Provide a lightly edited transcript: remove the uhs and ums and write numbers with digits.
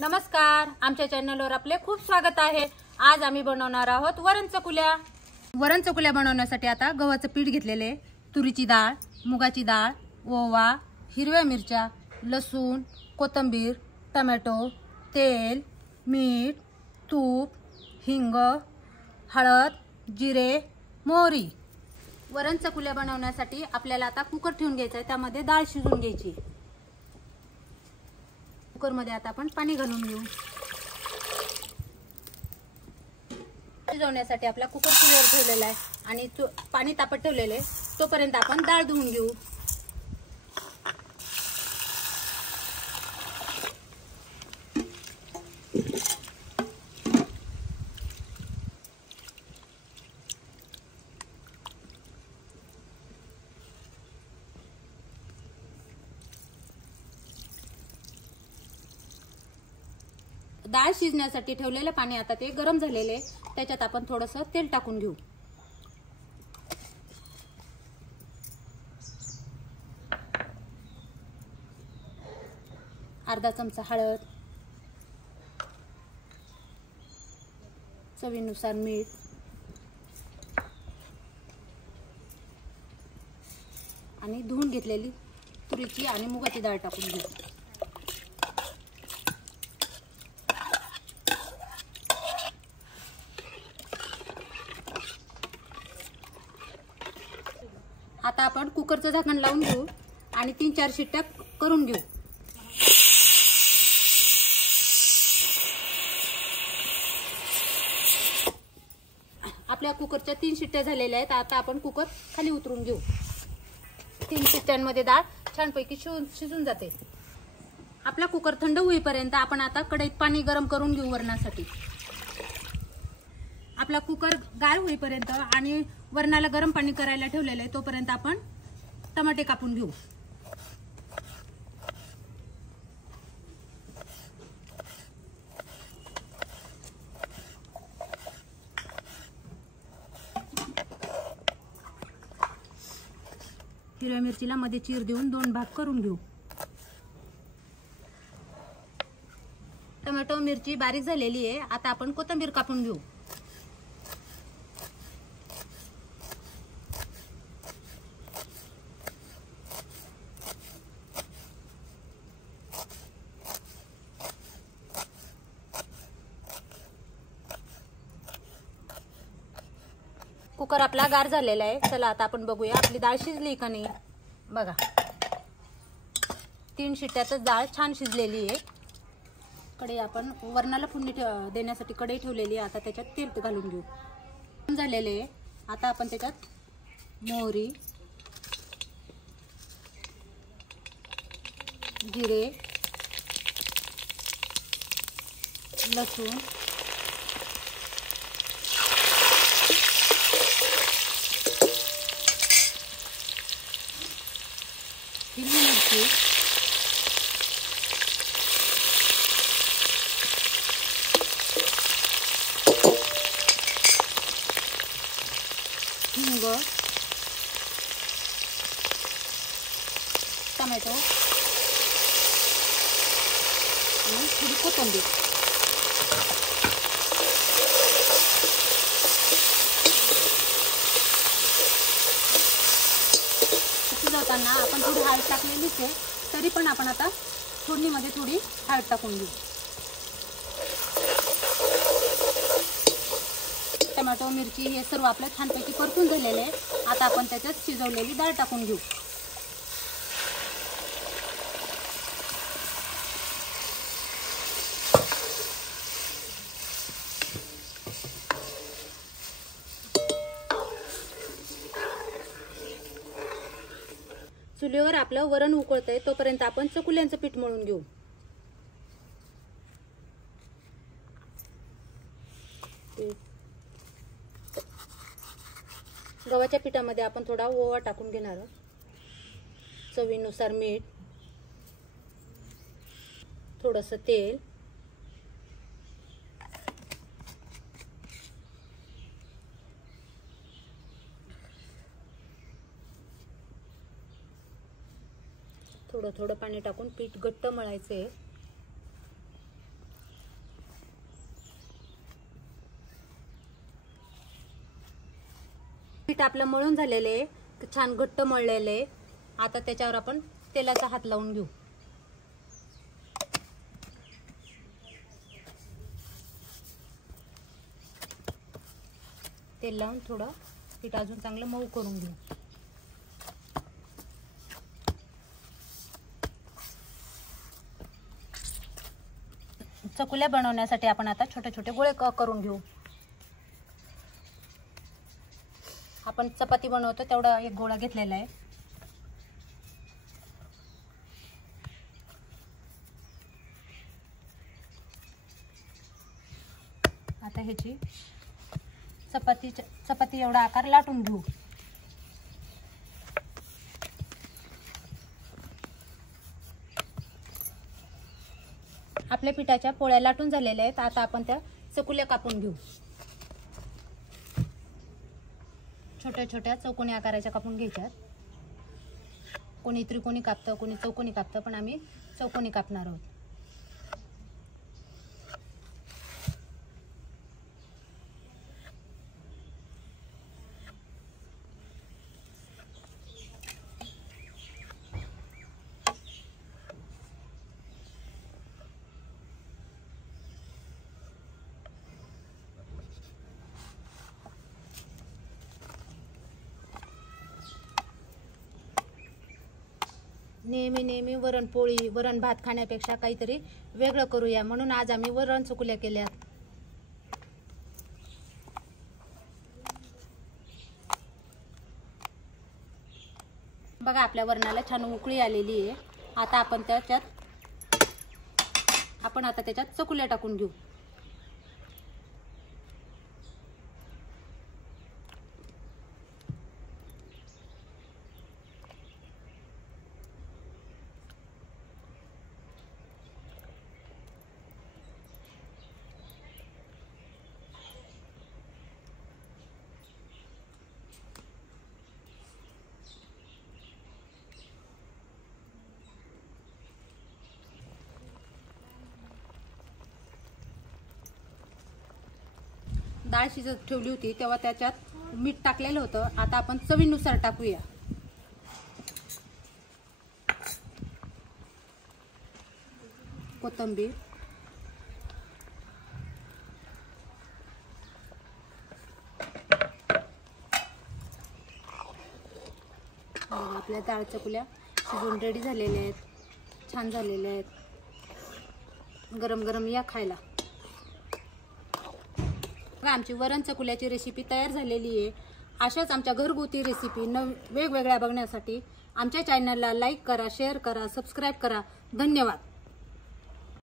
नमस्कार, आमच्या चॅनलवर आपले खूप स्वागत आहे। आज आम्ही बनवणार आहोत वरण चकुल्या। वरण चकुल्या बनवण्यासाठी आता गव्हाचं पीठ घेतलेले, तुरीची डाळ, मुगाची डाळ, ओवा, हिरव्या मिरच्या, लसूण, कोथिंबीर, टोमॅटो, तेल, मीठ, तूप, हिंग, हळद, जिरे, मोहरी। वरण चकुल्या बनवण्यासाठी आपल्याला आता कुकर ठेवून घ्यायचा आहे, त्यामध्ये डाळ शिजवून घ्यायची। कुकर मध्ये आता आपण पाणी घालून घेऊ। शिजवण्यासाठी आपला कुकर चुलीवर ठेवलेला आहे आणि पाणी तापत ठेवलेले, तोपर्यंत आपण डाळ धुवून घेऊ। डाळ शिजण्यासाठी ठेवलेले पाणी आता ते गरम झालेले, त्याच्यात आपण थोडंसं तेल टाकून घेऊ। अर्धा चमचा हळद, चवीनुसार मीठ, आणि धुवून घेतलेली तुरीची आणि मुगाची डाळ टाकून घेऊ। आता आपण कुकरचं झाकण लावून घेऊ आणि 3-4 शिट्ट्या करून घेऊ। आपल्या कुकरच्या 3 शिट्ट्या झालेल्या आहेत। आता आपण कुकर खाली उतरून घेऊ। 3 शिट्ट्यांमध्ये डाळ छानपैकी शिजून जाते। आपला कुकर थंड होईपर्यंत आपण आता कढईत पाणी गरम करून घेऊ वरणासाठी। आपला कुकर गार होईपर्यंत आणि वरणाला गरम पाणी करायला ठेवलेलं आहे, तोपर्यंत आपण टमाटे कापून घेऊ। हिरव्या मिरचीला मध्ये चीर देऊन 2 भाग करून घेऊ। टोमॅटो मिरची बारीक झालेली आहे, आता आपण कोथिंबीर कापून घेऊ। कुकर आपला गार झालेला आहे। चला आता आपण बघूया आपली डाळ शिजली का नाही। बघा, 3 शिट्ट्यातच डाळ छान शिजलेली आहे। कढई आपण वरणाला फोडणी देण्यासाठी कढई ठेवलेली आहे। आता त्याच्यात तेल घालून घेऊ। झालेले आहे, आता आपण त्याच्यात मोहरी, जिरे, लसूण, हिरवी मिरची, हिंग, टोमॅटो आणि थोडी कोथिंबीर। शिजवताना आपण थोडी हळद टाकलेलीच आहे, तरी पण आपण आता फोडणीमध्ये थोडी हळद टाकून घेऊ। टोमॅटो मिरची हे सर्व आपलं छानपैकी परतून झालेले आहे। आता आपण त्याच्यात शिजवलेली डाळ टाकून घेऊ। चुलीवर आपलं वरण उकळतंय, तोपर्यंत आपण चकुल्यांचं पीठ मळून घेऊ। गव्हाच्या पिठामध्ये आपण थोडा ओवा टाकून घेणार आहोत, चवीनुसार मीठ, थोडंसं तेल, थोडं थोडं पाणी टाकून पीठ घट्ट मळायचे। पीठ आपलं मळून झालेलं आहे, छान घट्ट मळलेलं आहे. आता त्याच्यावर आपण तेलाचा हात लावून घेऊ. तेल लावून थोडं पीठ अजून चांगलं मऊ करून घेऊ. चकुल्या बनवण्यासाठी आपण आता छोटे छोटे गोळे करून घेऊ. आपण चपाती बनवतो तेवढा एक गोळा घेतलेला आहे. आता ह्याची चपाती एवढा आकार लाटून घेऊ. आपल्या पिठाच्या पोळ्या लाटून झालेल्या आहेत. आता आपण त्या चकुल्या कापून घेऊ. छोट्या छोट्या चौकोनी आकाराच्या कापून घ्यायच्या. कोणी त्रिकोणी कापतं, कोणी चौकोनी कापतं, पण आम्ही चौकोनी कापणार आहोत. नेहमी वरणपोळी वरण भात खाण्यापेक्षा काहीतरी वेगळं करूया म्हणून आज आम्ही वरण चकुल्या केल्यात. बघा आपल्या वरणाला छान उकळी आलेली आहे. आता आपण त्याच्यात चकुल्या टाकून घेऊ. डाळ शिजत ठेवली होती तेव्हा त्याच्यात मीठ टाकलेलं होतं. आता आपण चवीनुसार टाकूया. कोथिंबीर, आपल्या डाळ चकुल्या शिजून रेडी झालेल्या आहेत, छान झालेल्या आहेत. गरम गरम या खायला. आमची वरण चकुल्याची रेसिपी तयार झालेली आहे. अशाच आमच्या घरगुती रेसिपी वेगवेगळ्या बघण्यासाठी आमच्या चॅनलला लाईक करा, शेअर करा, सबस्क्राईब करा. धन्यवाद.